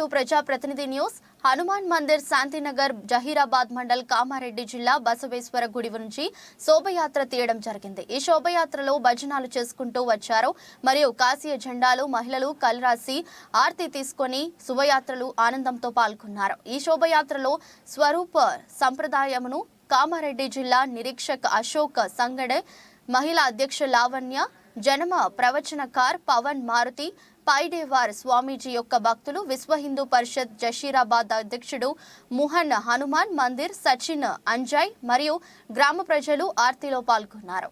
To ప్రజా ప్రతినిధి news. Hanuman Mandir Shantinagar Zaheerabad mandal Kamareddy జిల్లా బసవేశ్వర గుడి నుంచి శోభయాత్ర తీయడం జరిగింది. ఈ శోభయాత్రలో భజనాలు చేసుకుంటూ వచ్చారు. మరియు కాశీయ జెండాలు మహిళలు కలరాసి ఆర్తి తీసుకొని శోభయాత్రలు ఆనందంతో పాల్గొన్నారు. ఈ శోభయాత్రలో స్వరూప సంప్రదాయమును కామారెడ్డి జిల్లా నిరీక్షక్ అశోక్ సంగడే, మహిళా అధ్యక్ష లావణ్య, జనమ ప్రవచనకార్ పవన్ మారుతి, పైడేవార్ స్వామీజీ యొక్క భక్తులు, విశ్వ హిందూ పరిషత్ జషీరాబాద్ అధ్యక్షుడు ముహన్, హనుమాన్ మందిర్ సచిన్, అంజయ్ మరియు గ్రామ ప్రజలు ఆర్తిలో పాల్గొన్నారు.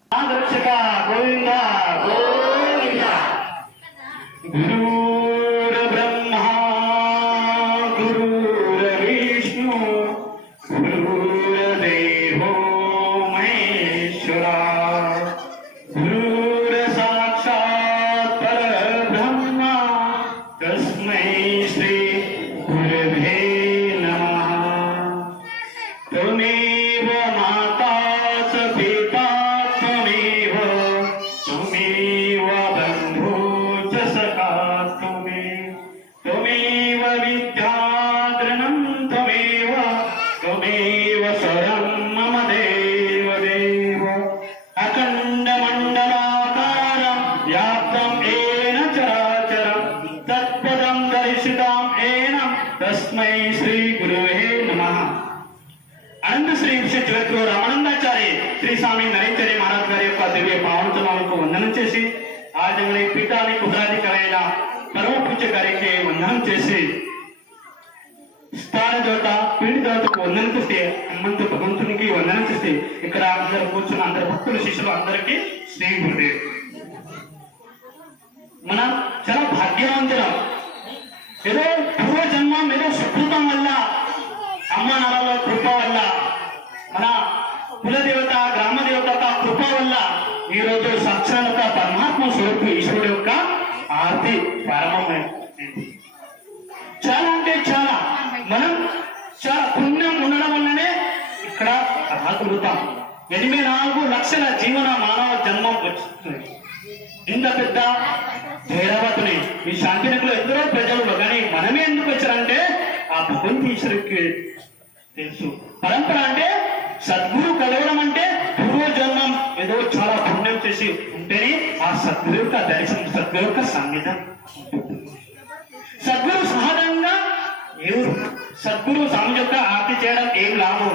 तस्मै श्री गुरुवे नमः. अनंत श्री जगद्गुरु रामानंदाचार्य श्री स्वामी नरेंद्र महाराज गारी యొక్క దివ్య పావనచరణాలకు వందనం చేసి ఆజంగలి పీఠానికి ఉత్తరాధికారైన పరమ పూజ్య గారికి వందనం చేసి స్థాన దేవత పీఠ దేవతకు వందనం చేసి హనుమంతు భగవంతునికి వందనం చేసి ఇక్కడ అందరూ కూర్చున్న అందరు భక్తులు శిష్యులు అందరికీ శ్రీ గురుదేవ్. మనం చాలా భాగ్యవంతులం. ఏదో పూర్వజన్మం ఏదో సుకృతం వల్ల అమ్మ నాన్నల కృప వల్ల మన కులదేవత గ్రామ దేవత కృప వల్ల ఈ రోజు సాక్షాత్ పరమాత్మ స్వరూపు ఈశ్వరుడు యొక్క ఆర్తి ప్రారంభమైంది. చాలా అంటే చాలా మనం చాలా పుణ్యం ఉండడం వల్లనే ఇక్కడ రాగలుగుతాం. 84 లక్షల జీవన మానవ జన్మం వచ్చింది. ఇంత పెద్ద జైరాబాద్ని ఈ శాంతినగర్లో ఎందరో ప్రజలు, కానీ మనమే ఎందుకు వచ్చారంటే ఆ భగవంతు ఈశ్వరుడికి తెలుసు. పరంపర అంటే సద్గురు కలవడం అంటే పూర్వజన్మం ఏదో చాలా పుణ్యం చేసి ఉంటేనే ఆ సద్గురు యొక్క దర్శనం, సద్గురు యొక్క సంగీతం. సద్గురు సహజంగా ఎవరు సద్గురు స్వామి యొక్క ఆర్తి చేయడం ఏం లాభం?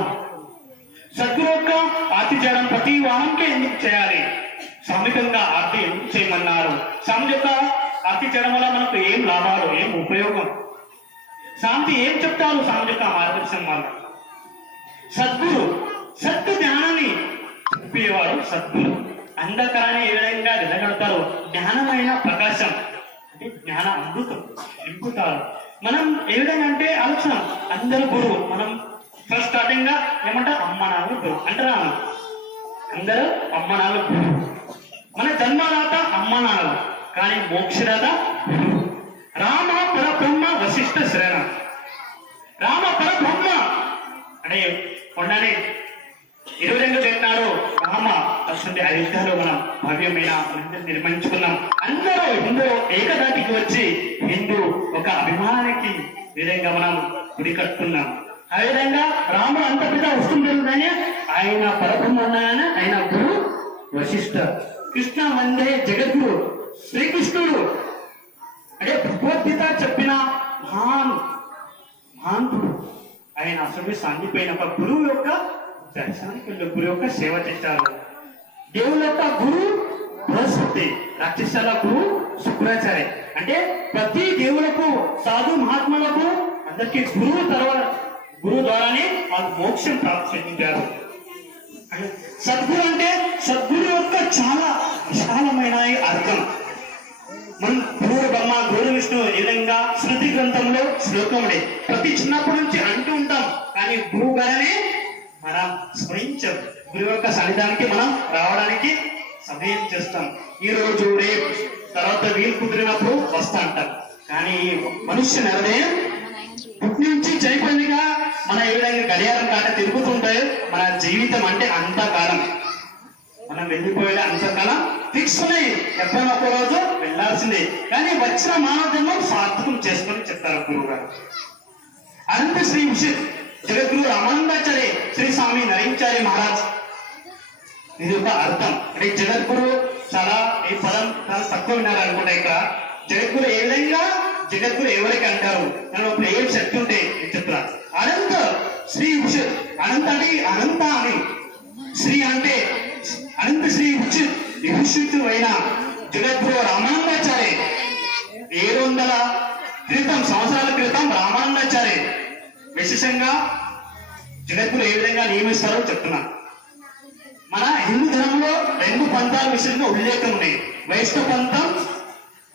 సద్గురు యొక్క ఆర్తి చేయడం ప్రతి వారంకే ఎందుకు చేయాలి? సామికంగా ఆర్తి ఎందుకు చేయమన్నారు? స్వామి యొక్క ఆర్తి చేయడం వల్ల మనకు ఏం లాభాలు, ఏం ఉపయోగం? శాంతి ఏం చెప్తారు స్వామి యొక్క మార్గదర్శనం వల్ల? సద్గురు సత్తు జ్ఞానాన్ని చెప్పేవారు సద్గురు. అంధకారాన్ని ఏ విధంగా వెలగడతారు? జ్ఞానమైన ప్రకాశం అంటే జ్ఞాన అమృతం నింపుతారు. మనం ఏ విధంగా అంటే ఆలోచన అందరూ గురువు. మనం ఫస్ట్ స్టార్టింగ్ గా ఏమంటారు? అమ్మ నాన్న గురువు అంటారా? అందరూ అమ్మ నాన్న గురువు. మన జన్మదాత అమ్మ నాన్న, కానీ మోక్షదాత గురువు. రామ పరబ్రహ్మ వశిష్ఠ శ్రేణ. రామ పరబ్రహ్మ అంటే కొండని 22 చెప్పినారు. రామ అసలు అయోధ్యలో మనం భవ్యమైన మందిరం నిర్మించుకున్నాం. అందరూ హిందూ ఏకదాటికి వచ్చి హిందూ ఒక అభిమానానికి విధంగా మనం గుడి కట్టుకున్నాం. ఆ విధంగా రాముడు అంత పెద్ద వస్తుంది కానీ ఆయన పరబ్రహ్మ అన్నాయన ఆయన గురు వశిష్ఠ. కృష్ణ వందే జగద్గురు శ్రీకృష్ణుడు అంటే భగవద్గీత చెప్పిన మహాంతుడు. ఆయన అసలు సాంగిపోయిన ఒక గురువు యొక్క దర్శనానికి వెళ్ళి గురువు యొక్క సేవ చేశారు. దేవుల యొక్క గురు బృహస్పతి, రాక్షసాల గురు శుక్రాచార్య. అంటే ప్రతి దేవులకు సాధు మహాత్ములకు అందరికీ గురువు ద్వారానే వాళ్ళు మోక్షం ప్రాప్తించారు. సద్గురు అంటే సద్గురు యొక్క చాలా విశాలమైన అర్థం. మనం గురువు బ్రహ్మ గురు విష్ణు ఈ విధంగా స్మృతి గ్రంథంలో శ్లోకముడే ప్రతి చిన్నప్పటి నుంచి అంటూ ఉంటాం. కానీ గురువు గారనే మనం స్మరించాం. గురువు యొక్క సన్నిధానికి మనం రావడానికి సమయం చేస్తాం. ఈ రోజు రేపు తర్వాత వీలు కుదిరినప్పుడు వస్తా అంటాం. కానీ మనుష్య నిర్ణయం పుట్టి నుంచి చనిపోయిందిగా మన ఏ విధంగా గడియారం కాట తిరుగుతుంటే మన జీవితం అంటే అంతకాలం మనం వెళ్ళిపోయేది అంతకాలం ఫిక్స్ ఉన్నాయి, ఎప్పుడైనా ఒక రోజు వెళ్ళాల్సిందే. కానీ వచ్చిన మానవ జన్మం సార్థకం చేసుకొని చెప్తారు గురువు గారు. అనంత శ్రీ విషయ జగద్గురు రామానందాచార్య శ్రీ స్వామి నరేంచార్య మహారాజ్. ఇది ఒక అర్థం. అంటే జగద్గురు చాలా ఈ పదం చాలా తక్కువ విన్నారు అనుకుంటా. ఇక్కడ జగద్గురు ఏ విధంగా జగద్గురు ఎవరికి అంటారు, దాని ఏం శక్తి ఉంటే చెప్తారా. అనంత శ్రీ విషయ, అనంత అంటే అనంత అని, శ్రీ అంటే అనంత శ్రీ విభూషితు అయిన జగద్గురు రామానందాచార్య 700 సంవత్సరాల క్రితం రామానందాచార్య విశేషంగా జగద్గురు ఏ విధంగా నియమిస్తారో చెప్తున్నా. మన హిందూ ధర్మంలో 2 పంథాల విషయంలో ఉల్లేఖం ఉన్నాయి. వైష్ణవ పంథం,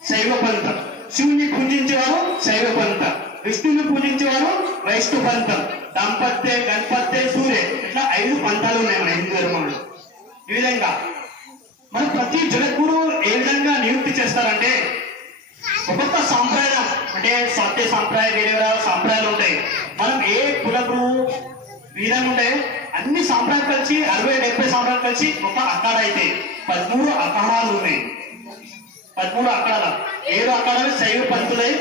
శైవ పంథం. శివుని పూజించేవారు శైవ పంథం, విష్ణువుని పూజించేవారు వైష్ణవ పంథం. దంపత్య, గణపత్య, సూర్య, ఇట్లా 5 పంథాలు ఉన్నాయి మన హిందూ ధర్మంలో. ఈ విధంగా మన ప్రతి జగద్గురు ఏ విధంగా నియుక్తి చేస్తారంటే ఒక్కొక్క సాంప్రదాయం, అంటే సత్య సాంప్రదాయ వేరే వేరే సాంప్రదాయాలు ఉంటాయి. మనం ఏ కుల గురువు విధంగా ఉంటాయి, అన్ని సాంప్రదాయాలు కలిసి 60-70 సాంప్రదాయాలు కలిసి ఒక అఖాడ అయితే 13 అఖాడాలు ఉన్నాయి. 13 అఖాడాలు, 7 అఖాడాలు శైవ పంతులై,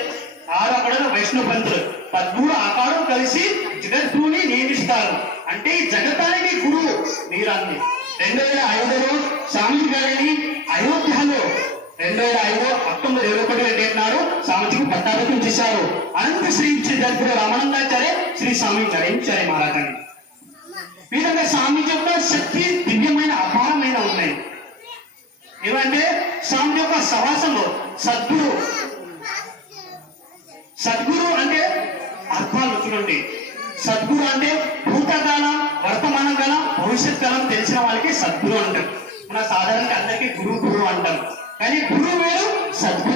6 అఖాడాలు వైష్ణవ పంతులు, 13 అఖాడాలు కలిసి జగద్గురుని నియమిస్తారు. అంటే జగతానికి గురువు మీరాన్ని. 2005లో స్వామి గారిని అయోధ్యలో 2005 అక్టోబర్ 21 డేట్ నాడు స్వామిజీకి పట్టాభిషేకం చేశారు. అనంత శ్రీ జగద్గురు రామానందాచార్య శ్రీ స్వామి నరేంచార్య మహారాజ్ అని. ఈ విధంగా స్వామిజీ యొక్క శక్తి దివ్యమైన అపారమైన ఉన్నాయి. ఏమంటే స్వామి యొక్క సవాసంలో సద్గురు అంటే అర్థాలు చూడండి. సద్గురు అంటే భూతకాలం, వర్తమాన కాలం, భవిష్యత్ కాలం తెలిసిన వాళ్ళకి సద్గురు అంటారు. మన సాధారణంగా అందరికీ గురువు అంటాం. కానీ గురువు వేరు, సద్గురు